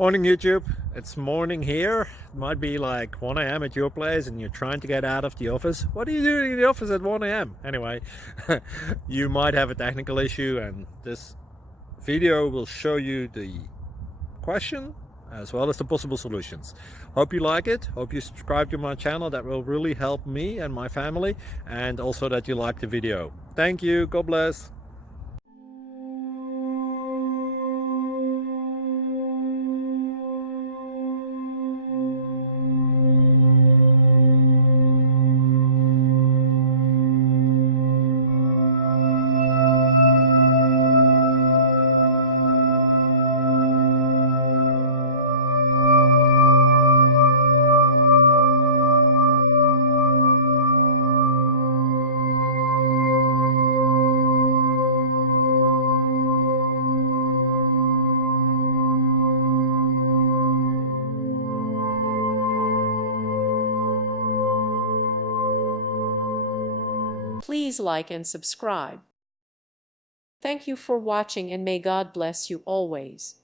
Morning YouTube, it's morning here. It might be like 1 a.m. at your place and you're trying to get out of the office. What are you doing in the office at 1 a.m.? Anyway, you might have a technical issue and this video will show you the question as well as the possible solutions. Hope you like it, hope you subscribe to my channel. That will really help me and my family, and also that you like the video. Thank you, God bless. Please like and subscribe. Thank you for watching and may God bless you always.